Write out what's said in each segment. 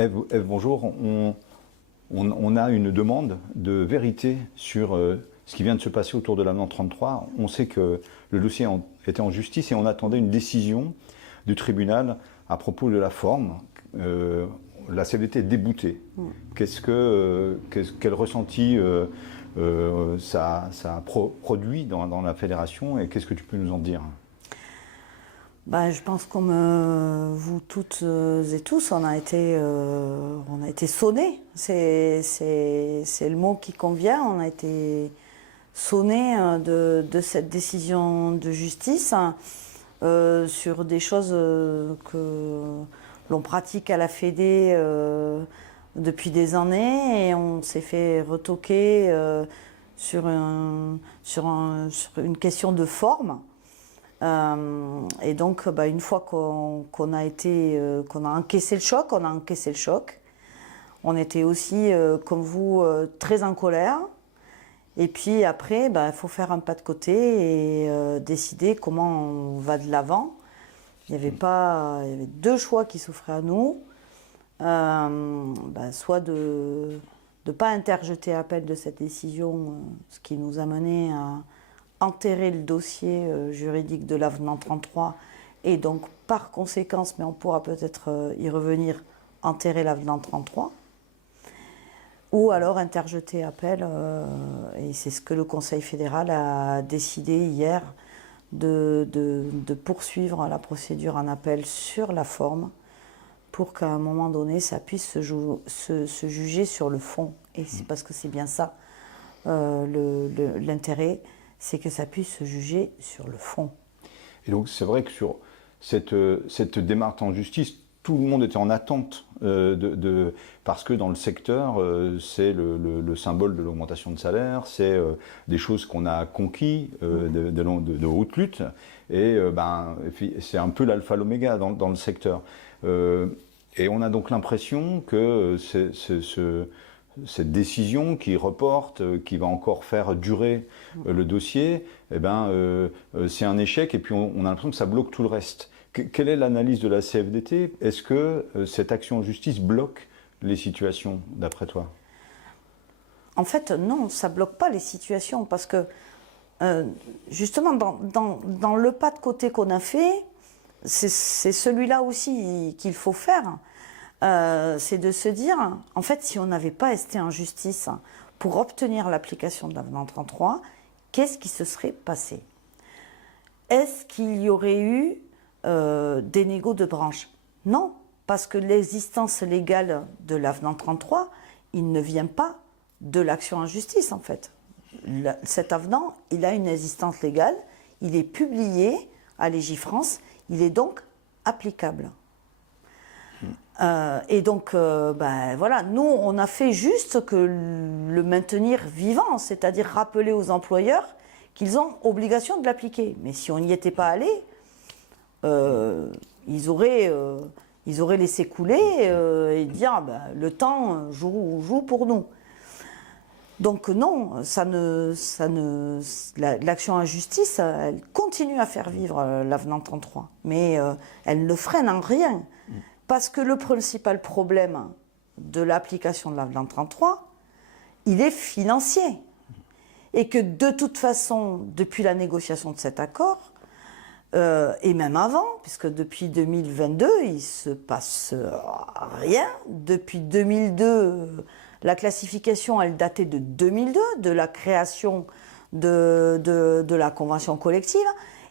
Ève, bonjour. On a une demande de vérité sur ce qui vient de se passer autour de l'avenant 33. On sait que le dossier était en justice et on attendait une décision du tribunal à propos de la forme. La CFDT est déboutée. Quel ressenti ça a produit dans la fédération et qu'est-ce que tu peux nous en dire? Je pense comme vous toutes et tous, on a été sonnés. C'est le mot qui convient. On a été sonnés de cette décision de justice sur des choses que l'on pratique à la Fédé depuis des années et on s'est fait retoquer sur une question de forme. Et donc, une fois qu'on a encaissé le choc, on était aussi, comme vous, très en colère. Et puis après, il faut faire un pas de côté et décider comment on va de l'avant. Il y avait deux choix qui s'offraient à nous. Soit de ne pas interjeter appel de cette décision, ce qui nous a mené à enterrer le dossier juridique de l'avenant 33 et donc par conséquence, mais on pourra peut-être y revenir, enterrer l'avenant 33 ou alors interjeter appel et c'est ce que le Conseil fédéral a décidé hier de poursuivre la procédure en appel sur la forme pour qu'à un moment donné ça puisse se juger sur le fond et c'est parce que c'est bien ça l'intérêt, c'est que ça puisse se juger sur le fond. Et donc c'est vrai que sur cette démarche en justice, tout le monde était en attente parce que dans le secteur, c'est le symbole de l'augmentation de salaire, c'est des choses qu'on a conquis de haute lutte, et c'est un peu l'alpha l'oméga dans le secteur. Et on a donc l'impression que cette décision qui reporte, qui va encore faire durer le dossier, c'est un échec et puis on a l'impression que ça bloque tout le reste. Quelle est l'analyse de la CFDT? Est-ce que cette action en justice bloque les situations, d'après toi? En fait, non, ça ne bloque pas les situations parce que justement, dans le pas de côté qu'on a fait, c'est celui-là aussi qu'il faut faire. C'est de se dire, en fait, si on n'avait pas été en justice pour obtenir l'application de l'avenant 33, qu'est-ce qui se serait passé? Est-ce qu'il y aurait eu des négos de branche? Non, parce que l'existence légale de l'avenant 33, il ne vient pas de l'action en justice, en fait. Cet avenant, il a une existence légale, il est publié à Légifrance, il est donc applicable. Et donc, voilà, nous, on a fait juste que le maintenir vivant, c'est-à-dire rappeler aux employeurs qu'ils ont obligation de l'appliquer. Mais si on n'y était pas allé, ils auraient laissé couler et dire le temps joue pour nous. Donc non, l'action en justice, elle continue à faire vivre l'avenant 33, mais elle ne freine en rien. Parce que le principal problème de l'application de l'avenant 33, il est financier. Et que de toute façon, depuis la négociation de cet accord, et même avant, puisque depuis 2022, il ne se passe rien. Depuis 2002, la classification, elle datait de 2002, de la création de la convention collective.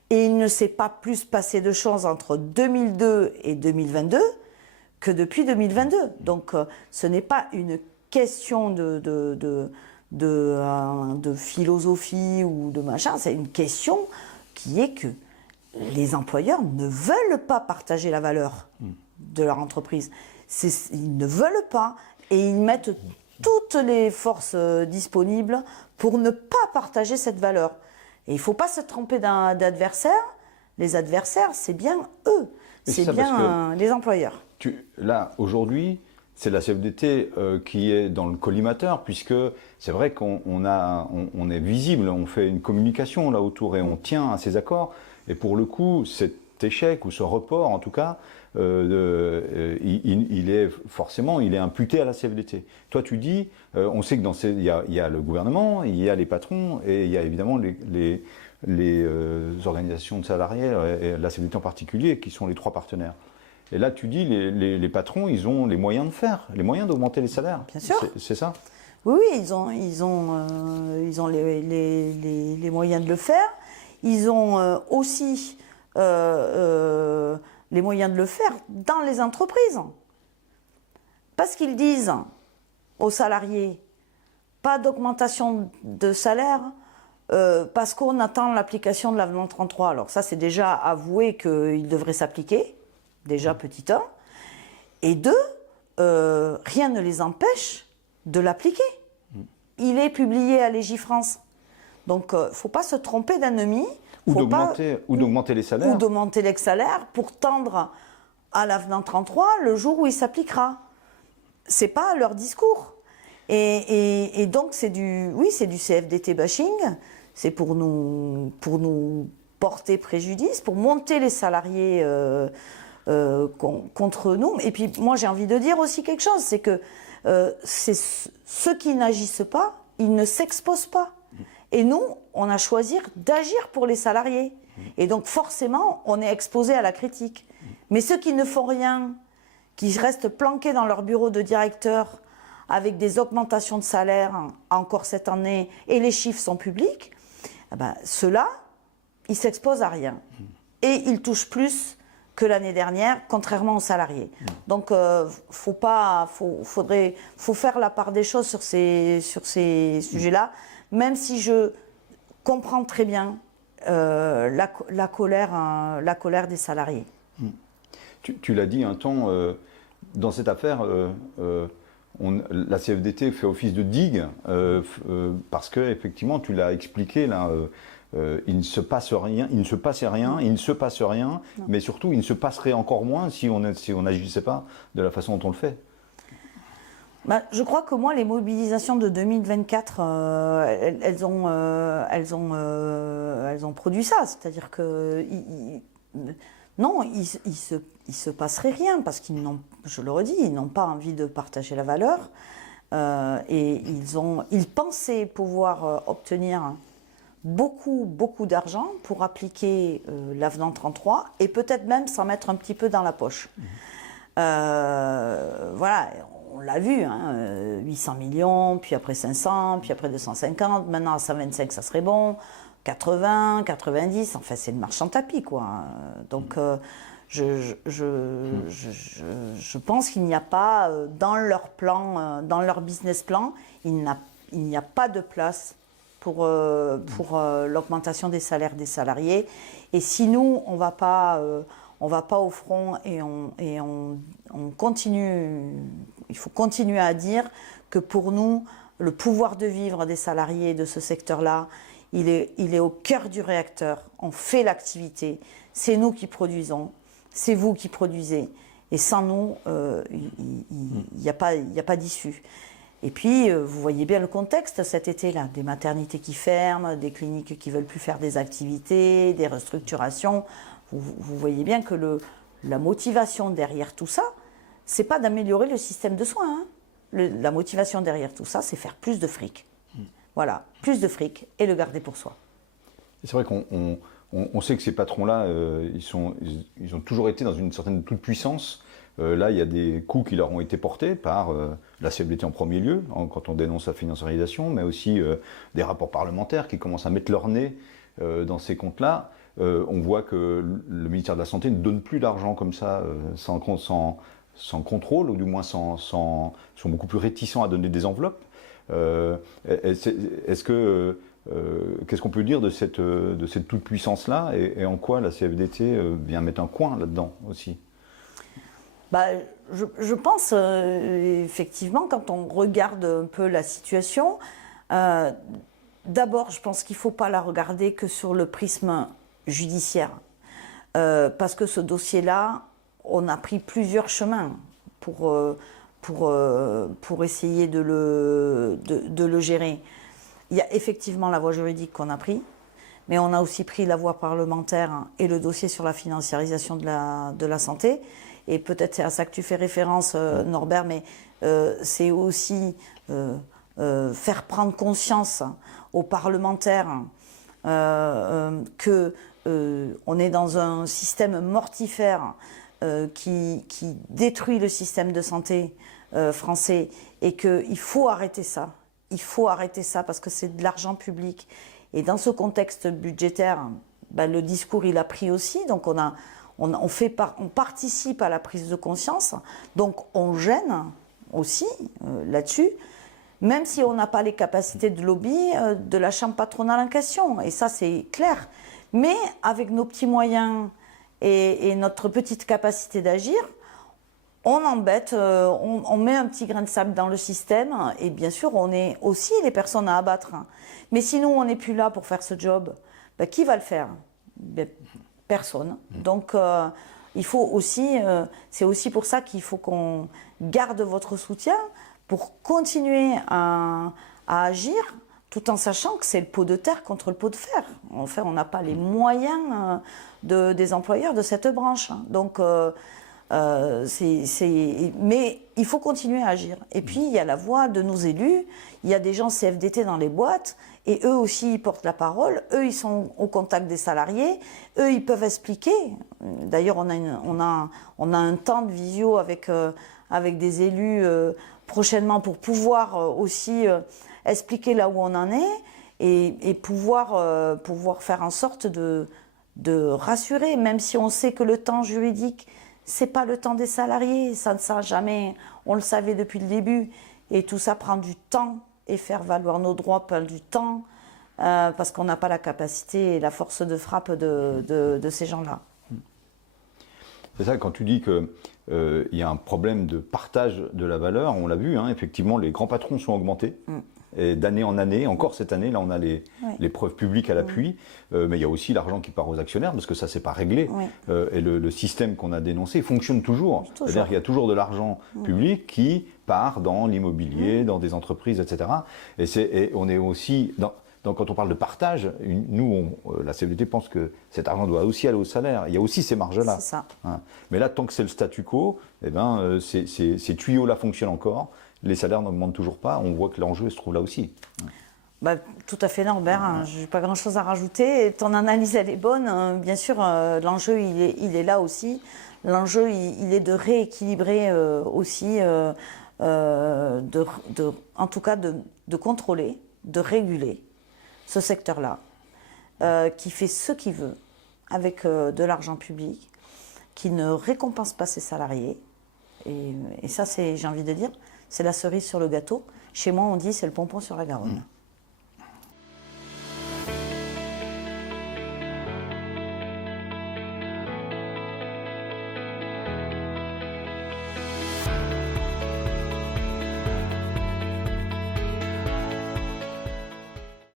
Et il ne s'est pas plus passé de choses entre 2002 et 2022 que depuis 2022. Donc ce n'est pas une question de philosophie ou de machin, c'est une question qui est que les employeurs ne veulent pas partager la valeur de leur entreprise. Ils ne veulent pas et ils mettent toutes les forces disponibles pour ne pas partager cette valeur. Et il ne faut pas se tromper d'adversaire. Les adversaires, c'est bien eux, c'est bien les employeurs. Là, aujourd'hui, c'est la CFDT qui est dans le collimateur, puisque c'est vrai on est visible, on fait une communication là autour et on tient à ces accords. Et pour le coup, cet échec ou ce report, en tout cas, il est forcément imputé à la CFDT. Toi, tu dis, on sait que il y a le gouvernement, il y a les patrons et il y a évidemment les organisations de salariés, et la CFDT en particulier, qui sont les trois partenaires. Et là, tu dis, les patrons, ils ont les moyens de faire, les moyens d'augmenter les salaires. Bien sûr. C'est ça? Oui, ils ont les moyens de le faire. Ils ont aussi les moyens de le faire dans les entreprises. Parce qu'ils disent aux salariés, pas d'augmentation de salaire, parce qu'on attend l'application de l'avenant 33. Alors ça, c'est déjà avoué qu'il devrait s'appliquer, déjà petit 1. Et 2, rien ne les empêche de l'appliquer. Il est publié à Légifrance. Donc, il ne faut pas se tromper d'ennemi. Ou d'augmenter les salaires. Ou d'augmenter les salaires pour tendre à l'avenant 33 le jour où il s'appliquera. Ce n'est pas leur discours. Et donc, c'est du CFDT bashing. C'est pour nous porter préjudice, pour monter les salariés contre nous. Et puis, moi, j'ai envie de dire aussi quelque chose, c'est que ceux qui n'agissent pas, ils ne s'exposent pas. Et nous, on a choisi d'agir pour les salariés. Et donc forcément, on est exposé à la critique. Mais ceux qui ne font rien, qui restent planqués dans leur bureau de directeur avec des augmentations de salaire encore cette année, et les chiffres sont publics, eh ben, ceux-là, ils s'exposent à rien. Et ils touchent plus que l'année dernière, contrairement aux salariés. Donc, faut faire la part des choses sur ces sujets-là, même si je comprends très bien la colère des salariés. Tu l'as dit un temps, dans cette affaire, la CFDT fait office de digue, parce que, effectivement, tu l'as expliqué là, il ne se passe rien, non. Mais surtout, il ne se passerait encore moins si on n'agissait pas de la façon dont on le fait. Bah, je crois que moi, les mobilisations de 2024, elles ont produit ça. C'est-à-dire que non, il se passerait rien parce qu'ils n'ont, je le redis, ils n'ont pas envie de partager la valeur et ils pensaient pouvoir obtenir beaucoup d'argent pour appliquer l'avenant 33 et peut-être même s'en mettre un petit peu dans la poche. Voilà, on l'a vu, hein, 800 millions, puis après 500, puis après 250, maintenant à 125 ça serait bon, 80, 90, enfin c'est une marche en tapis quoi. Donc je pense qu'il n'y a pas dans leur plan, dans leur business plan, il n'y a pas de place pour l'augmentation des salaires des salariés. Et si nous, on va pas au front et on continue, il faut continuer à dire que pour nous, le pouvoir de vivre des salariés de ce secteur-là, il est au cœur du réacteur. On fait l'activité, c'est nous qui produisons, c'est vous qui produisez. Et sans nous, il n'y a pas d'issue. Et puis, vous voyez bien le contexte cet été-là, des maternités qui ferment, des cliniques qui ne veulent plus faire des activités, des restructurations. Vous voyez bien que la motivation derrière tout ça, c'est pas d'améliorer le système de soins. Hein. La motivation derrière tout ça, c'est faire plus de fric. Voilà, plus de fric et le garder pour soi. C'est vrai qu'on sait que ces patrons-là, ils ont toujours été dans une certaine toute-puissance. Là, il y a des coups qui leur ont été portés par la CFDT en premier lieu, quand on dénonce la financiarisation, mais aussi des rapports parlementaires qui commencent à mettre leur nez dans ces comptes-là. On voit que le ministère de la Santé ne donne plus d'argent comme ça, sans contrôle, ou du moins sont beaucoup plus réticents à donner des enveloppes. Qu'est-ce qu'on peut dire de cette toute-puissance-là et en quoi la CFDT vient mettre un coin là-dedans aussi? Bah, je pense effectivement, quand on regarde un peu la situation, d'abord je pense qu'il ne faut pas la regarder que sur le prisme judiciaire. Parce que ce dossier-là, on a pris plusieurs chemins pour essayer de le gérer. Il y a effectivement la voie juridique qu'on a pris, mais on a aussi pris la voie parlementaire et le dossier sur la financiarisation de la santé. Et peut-être c'est à ça que tu fais référence, Norbert, mais c'est aussi faire prendre conscience aux parlementaires que on est dans un système mortifère qui détruit le système de santé français et qu'il faut arrêter ça. Il faut arrêter ça parce que c'est de l'argent public. Et dans ce contexte budgétaire, ben, le discours il a pris aussi. Donc on participe à la prise de conscience. Donc on gêne aussi là-dessus. Même si on n'a pas les capacités de lobby de la chambre patronale en question. Et ça c'est clair. Mais avec nos petits moyens et notre petite capacité d'agir, on embête, on met un petit grain de sable dans le système et bien sûr on est aussi les personnes à abattre. Mais sinon on n'est plus là pour faire ce job, ben, qui va le faire? Ben, personne. Donc il faut aussi, c'est aussi pour ça qu'il faut qu'on garde votre soutien pour continuer à agir tout en sachant que c'est le pot de terre contre le pot de fer. En fait, on n'a pas les moyens des employeurs de cette branche. Donc, mais il faut continuer à agir. Et puis, il y a la voix de nos élus, il y a des gens CFDT dans les boîtes, et eux aussi, ils portent la parole, eux, ils sont au contact des salariés, eux, ils peuvent expliquer. D'ailleurs, on a un temps de visio avec des élus prochainement pour pouvoir aussi expliquer là où on en est et pouvoir faire en sorte de rassurer, même si on sait que le temps juridique, c'est pas le temps des salariés, ça ne sera jamais, on le savait depuis le début, et tout ça prend du temps, et faire valoir nos droits prend du temps, parce qu'on n'a pas la capacité et la force de frappe de ces gens-là. C'est ça, quand tu dis qu'il y a un problème de partage de la valeur, on l'a vu, hein, effectivement, les grands patrons sont augmentés. Et d'année en année, encore cette année, là on a les preuves publiques à l'appui, mais il y a aussi l'argent qui part aux actionnaires, parce que ça c'est pas réglé. Et le système qu'on a dénoncé fonctionne toujours. C'est-à-dire qu'il y a toujours de l'argent public qui part dans l'immobilier, dans des entreprises, etc. Et on est aussi... Donc quand on parle de partage, nous, la CFDT pense que cet argent doit aussi aller au salaire. Il y a aussi ces marges-là. C'est ça. Hein. Mais là, tant que c'est le statu quo, eh ben, ces tuyaux-là fonctionnent encore. Les salaires n'augmentent toujours pas. On voit que l'enjeu se trouve là aussi. Bah, tout à fait, Norbert. Je n'ai pas grand-chose à rajouter. Ton analyse, elle est bonne. Bien sûr, l'enjeu, il est là aussi. L'enjeu, il est de rééquilibrer aussi, en tout cas de contrôler, de réguler ce secteur-là, qui fait ce qu'il veut avec de l'argent public, qui ne récompense pas ses salariés. Et ça, j'ai envie de dire, c'est la cerise sur le gâteau. Chez moi, on dit c'est le pompon sur la Garonne.